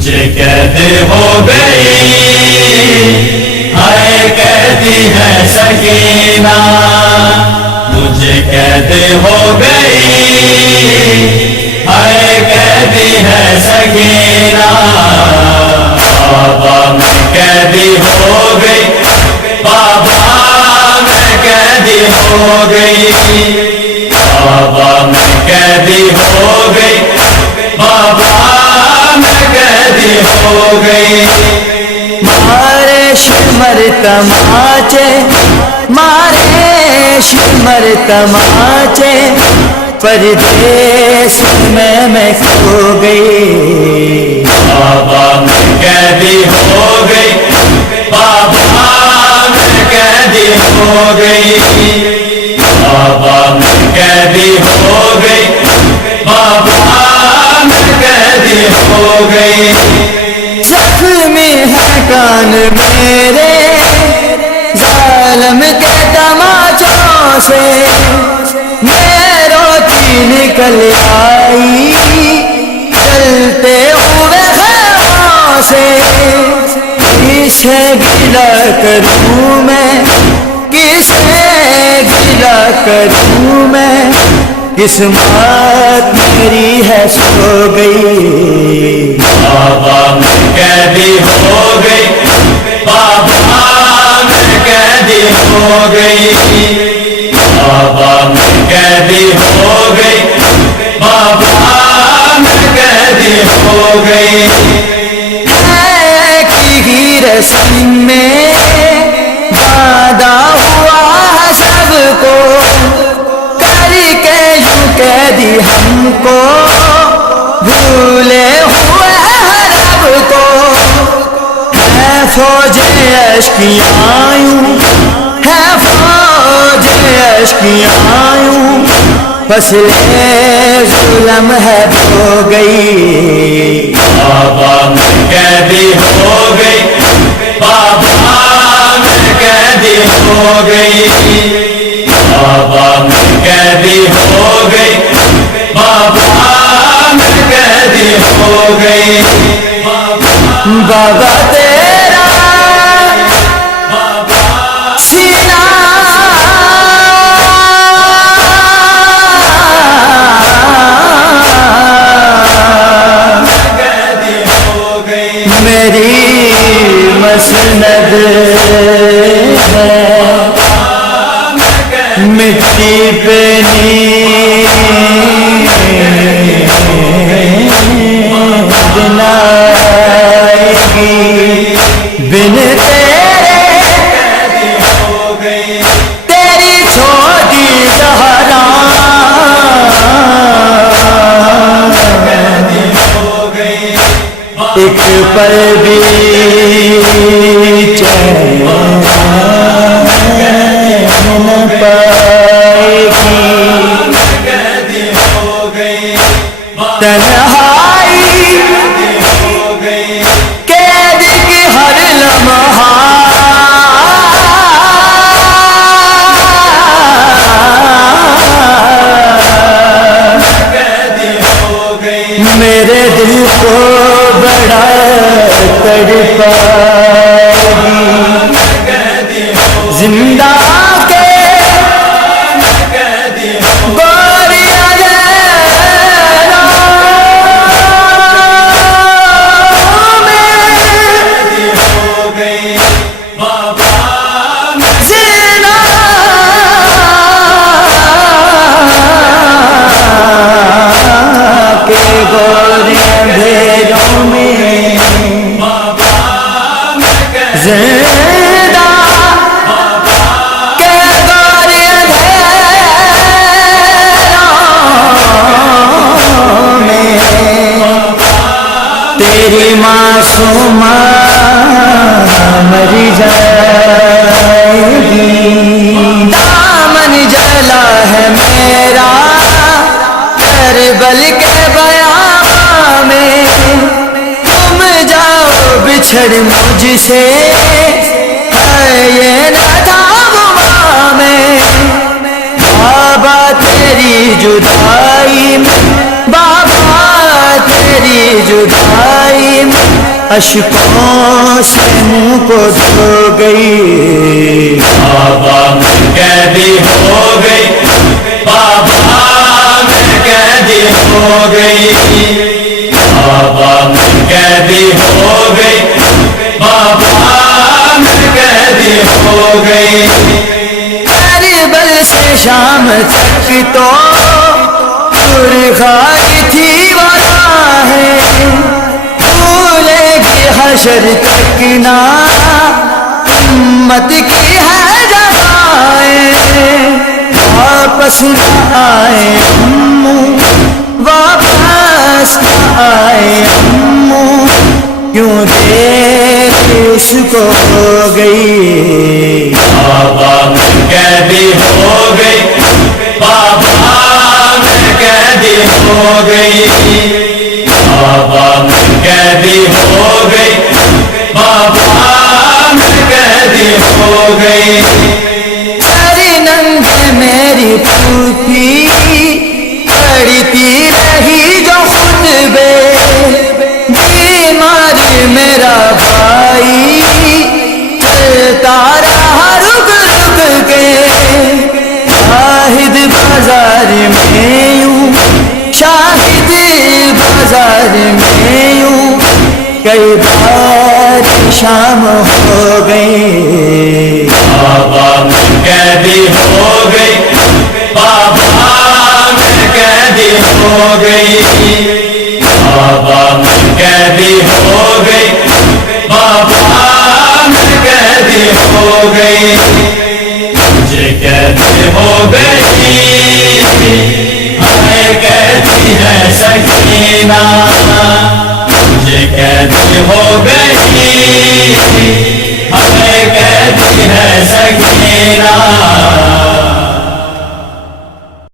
مجھے قید ہو گئی، ہائے قیدی ہے سکینہ، مجھے قید ہو گئی، ہائے قیدی ہے سکینہ، بابا میں قیدی ہو گئی، بابا میں قیدی ہو گئی، بابا میں قیدی ہو گئی، بابا میں قیدی ہو گئی۔ مارے شمر تماچے، مارے شمر تماچے، پردیس میں کھو گئی، بابا میں قیدی ہو گئی، بابا میں قیدی ہو گئی، بابا میں قیدی ہو گئی، بابا میں قیدی ہو گئی۔ زخمی ہے کان میرے ظالم کے تماچوں سے، میں روتی نکل آئی جلتے ہوئے خیموں سے، کسے گلا کروں میں، کسے گلا کروں میں، قسمت میری ہے سو گئی، بابا میں قیدی ہو گئی، بابا میں قیدی ہو گئی، بابا میں قیدی ہو گئی، بابا میں قیدی ہو گئی۔ ایک ہی رسم میں باندھا ہوا ہے سب کو، کر کے یوں قیدی ہم کو، بھولے ہوئے ہیں رب کو، ہے فوج اشکیاں یوں، ہے فوج اشکیاں یوں، فصل ظلم ہے ہو گئی، بابا میں قیدی ہو گئی، بابا میں قیدی ہو گئی، بابا میں قیدی ہو گئی، بابا میں قیدی ہو گئی۔ بابا تیرا سینہ میری مسند ہے، مٹی پہ نیند نہ آئے گی، بن تیری چھوٹی زہرا، ایک پل بھی چین نہ پائے گی، تنہائی قید کی ہر لمحہ، میرے دل کو بڑا تڑپائے گی، زندہ کے گوریاں بھیڑوں میں زندہ کے گوریاں بھیڑوں میں، تیری معصومہ مر جائے گی، دامن جلا ہے میرا کربل کے بیان میں، تم جاؤ بچھڑ مجھ سے، ہے یہ ندامت میں، بابا تیری جدائی میں، بابا تیری جدائی میں اشکوں سے منہ کو دھو گئی. بابا میں قیدی ہو گئی، بابا میں قیدی ہو گئی، بابا میں قیدی ہو گئی، بابا میں قیدی ہو گئی. کربل سے شام تک تو خالی تھی وہ راہیں، بھولے گی حشر تک نہ امت کی ہے جزائیں. واپس نہ آئے امو، واپس نہ آئے امو، کیوں دیر اس کو ہو گئی. بابا میں قیدی ہو گئی، بابا میں قیدی ہو گئی، بابا میں قیدی ہو گئی، بابا میں قیدی ہو گئی. ساری ننگے میری پھوپھی پڑھتی رہی جو خطبے، بیمار میرا بھائی چلتا رہا رک رک کے. شاہد بازار میں یوں، شاہد بازار میں یوں کئی بار شام ہو گئی. بابا میں قیدی ہو گئی، بابا میں قیدی ہو گئی، بابا میں قیدی ہو گئی، بابا میں قیدی ہو گئی. مجھے قیدی ہو گئی، ہمیں قیدی ہے سکینہ، مجھے قیدی ہو گئی، ہمیں قیدی ہے سکینہ.